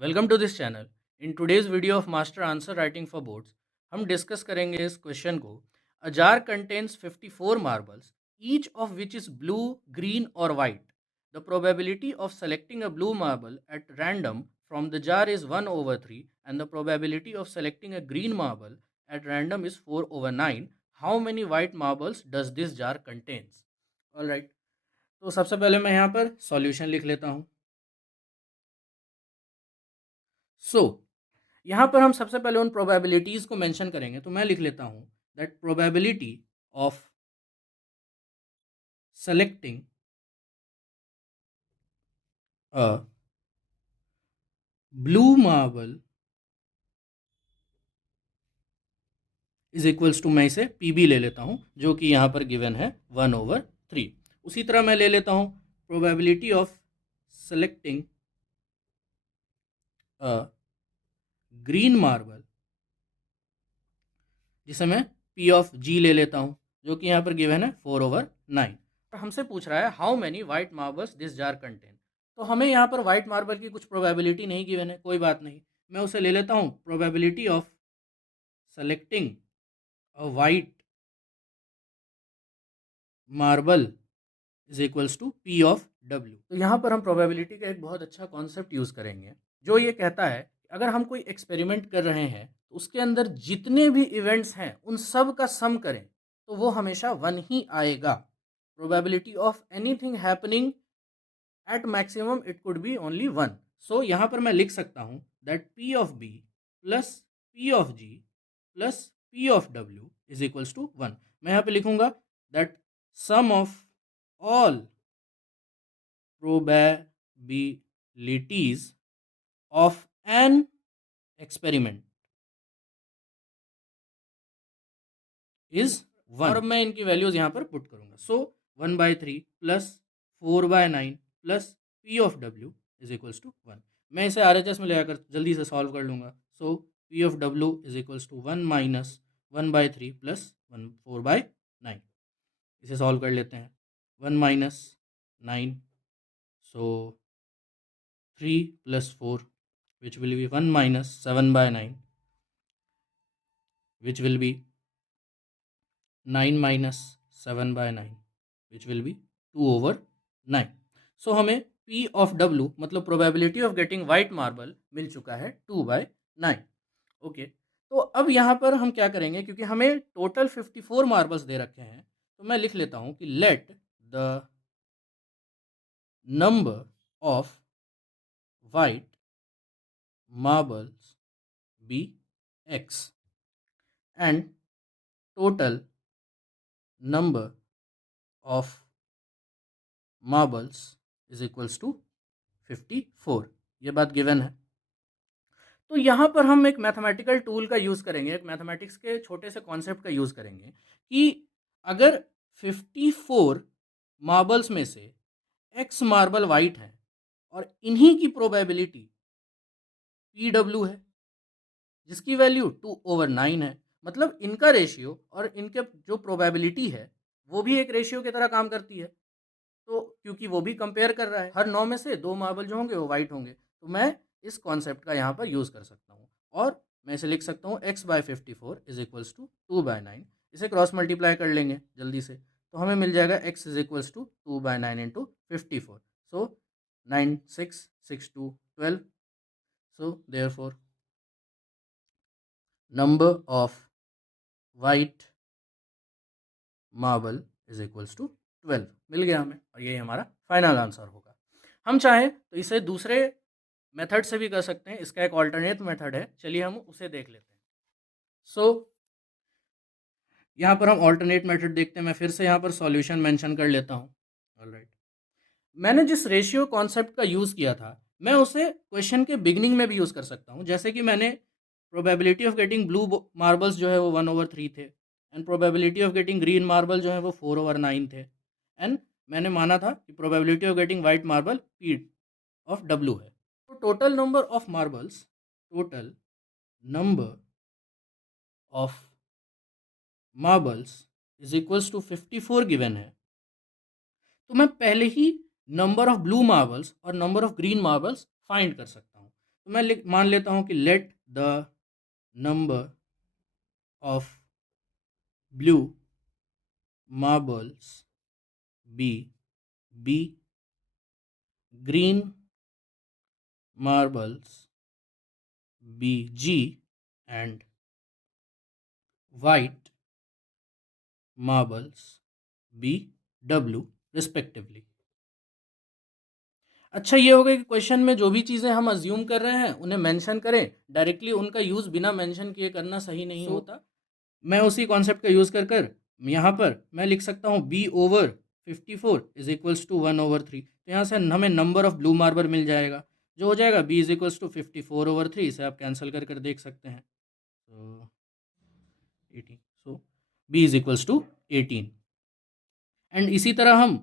Welcome to this channel. In today's video of master answer writing for boards हम discuss करेंगे इस question को। A jar contains 54 marbles, each of which is blue, green और white. The probability of selecting a blue marble at random from the jar is 1/3 and the probability of selecting a green marble at random is 4/9। How many white marbles does this jar contains? Alright, तो सबसे पहले मैं यहाँ पर solution लिख लेता हूँ। सो यहाँ पर हम सबसे पहले उन प्रोबेबिलिटीज़ को मेंशन करेंगे, तो मैं लिख लेता हूँ that probability of selecting a blue marble is equals to, मैं इसे पी बी ले लेता हूँ जो कि यहाँ पर गिवन है 1/3। उसी तरह मैं ले लेता हूँ probability of selecting a green marble, जिसे मैं पी ऑफ जी ले लेता हूँ जो कि यहाँ पर गिवन है 4/9। हमसे पूछ रहा है how many white marbles this jar contain. तो हमें यहाँ पर वाइट मार्बल की कुछ प्रोबेबिलिटी नहीं गिवन है, कोई बात नहीं, मैं उसे ले लेता हूँ probability of selecting a white marble is equals to P of W. तो यहाँ पर हम प्रोबेबिलिटी का एक बहुत अच्छा कॉन्सेप्ट यूज़ करेंगे जो ये कहता है कि अगर हम कोई एक्सपेरिमेंट कर रहे हैं तो उसके अंदर जितने भी इवेंट्स हैं उन सब का सम करें तो वो हमेशा 1 ही आएगा। Probability of anything happening at maximum it could be only 1। So यहाँ पर मैं लिख सकता हूँ that P of B plus P of G plus P of W is equals to 1। मैं यहाँ पे लिखूंगा that sum of all probabilities of an experiment is 1। और मैं इनकी वैल्यूज यहाँ पर पुट करूंगा। So 1/3 plus 4/9 plus P of W is equals to 1। मैं इसे RHS में ले आकर जल्दी से सॉल्व कर लूंगा। So P of W is equals to 1 minus 1/3 plus 4/9। इसे सॉल्व कर लेते हैं। 1 minus 9, so 3 plus 4, which will be 1 minus 7/9, which will be 9 minus 7/9, which will be 2/9। So हमें P of W मतलब probability of getting white marble मिल चुका है 2/9। Okay, तो अब यहाँ पर हम क्या करेंगे, क्योंकि हमें टोटल 54 मार्बल्स दे रखे हैं, तो मैं लिख लेता हूँ कि let the number of white marbles be x and total number of marbles is equals to 54। ये बात गिवन है। तो यहाँ पर हम एक मैथमेटिकल टूल का यूज़ करेंगे, एक मैथमेटिक्स के छोटे से कॉन्सेप्ट का यूज़ करेंगे कि अगर 54 मार्बल्स में से x मार्बल वाइट है और इन्हीं की प्रोबेबिलिटी पी डब्ल्यू है जिसकी वैल्यू 2/9 है, मतलब इनका रेशियो और इनके जो प्रोबेबिलिटी है वो भी एक रेशियो की तरह काम करती है। तो क्योंकि वो भी कंपेयर कर रहा है, हर 9 में से 2 मार्बल जो होंगे वो वाइट होंगे, तो मैं इस कॉन्सेप्ट का यहाँ पर यूज़ कर सकता हूँ और मैं इसे लिख सकता हूँ x/54 इज इक्वल्स टू 2/9। इसे क्रॉस मल्टीप्लाई कर लेंगे जल्दी से, तो हमें मिल जाएगा x is equals to 2/9 into 54। So 9 6 6 2 12। So therefore number of white marble is equals to 12 मिल गया हमें, और यही हमारा फाइनल आंसर होगा। हम चाहें तो इसे दूसरे मेथड से भी कर सकते हैं, इसका एक ऑल्टरनेट मेथड है, चलिए हम उसे देख लेते हैं। सो यहाँ पर हम ऑल्टरनेट मेथड देखते हैं। मैं फिर से यहाँ पर सॉल्यूशन मेंशन कर लेता हूँ। ऑलराइट, मैंने जिस रेशियो कॉन्सेप्ट का यूज़ किया था मैं उसे क्वेश्चन के बिगिनिंग में भी यूज़ कर सकता हूँ। जैसे कि मैंने probability of getting blue marbles जो है वो 1/3 थे, and probability of getting green marble जो है वो 4/9 थे, एंड मैंने माना था कि probability of getting white marble P of W है। तो total number of marbles, total number of marbles is equals to 54 given है, तो मैं पहले ही नंबर ऑफ ब्लू मार्बल्स और number of green marbles find कर सकता हूँ। तो मैं मान लेता हूँ कि let the number of blue marbles be green marbles BG and white marbles BW respectively. अच्छा, ये हो गया कि क्वेश्चन में जो भी चीज़ें हम अज्यूम कर रहे हैं उन्हें मेंशन करें, डायरेक्टली उनका यूज़ बिना मेंशन किए करना सही नहीं होता। मैं उसी कॉन्सेप्ट का यूज़ कर यहाँ पर मैं लिख सकता हूँ B/54 इज इक्वल्स टू 1/3। तो यहाँ से हमें नंबर ऑफ ब्लू मार्बल मिल जाएगा, जो हो जाएगा B इज इक्वल्स टू 54/3। इसे आप कैंसिल कर देख सकते हैं, तो 18, so B is equals to 18। And इसी तरह हम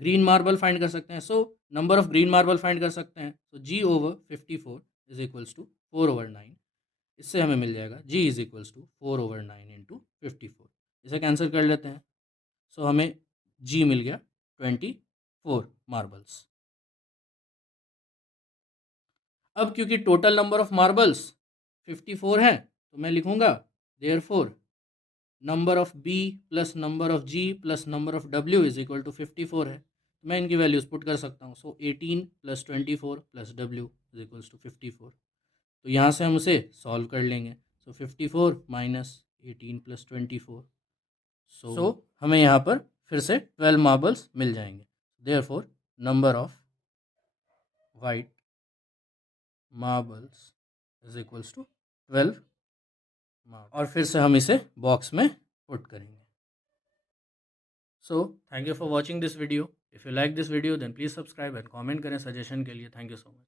ग्रीन मार्बल फाइंड कर सकते हैं, so number of green marble find कर सकते हैं। तो G/54 इज इक्वल्स टू 4/9। इससे हमें मिल जाएगा G is equals to 4/9 into 54। इसे कैंसिल कर लेते हैं, सो हमें G मिल गया 24 मार्बल्स। अब क्योंकि टोटल नंबर ऑफ मार्बल्स 54 है, तो मैं लिखूंगा therefore number of B plus number of G plus number of W is equal to 54 है। मैं इनकी वैल्यूज पुट कर सकता हूँ, so 18 plus 24 plus W is equals to 54। तो यहाँ से हम उसे सॉल्व कर लेंगे, सो 54 माइनस 18 प्लस 24, सो हमें यहाँ पर फिर से 12 मार्बल्स मिल जाएंगे। Therefore number of white marbles is equals to 12 marble. और फिर से हम इसे बॉक्स में पुट करेंगे। So thank you for watching this video. If you like this video then please subscribe and comment करें सजेशन के लिए। थैंक यू सो मच।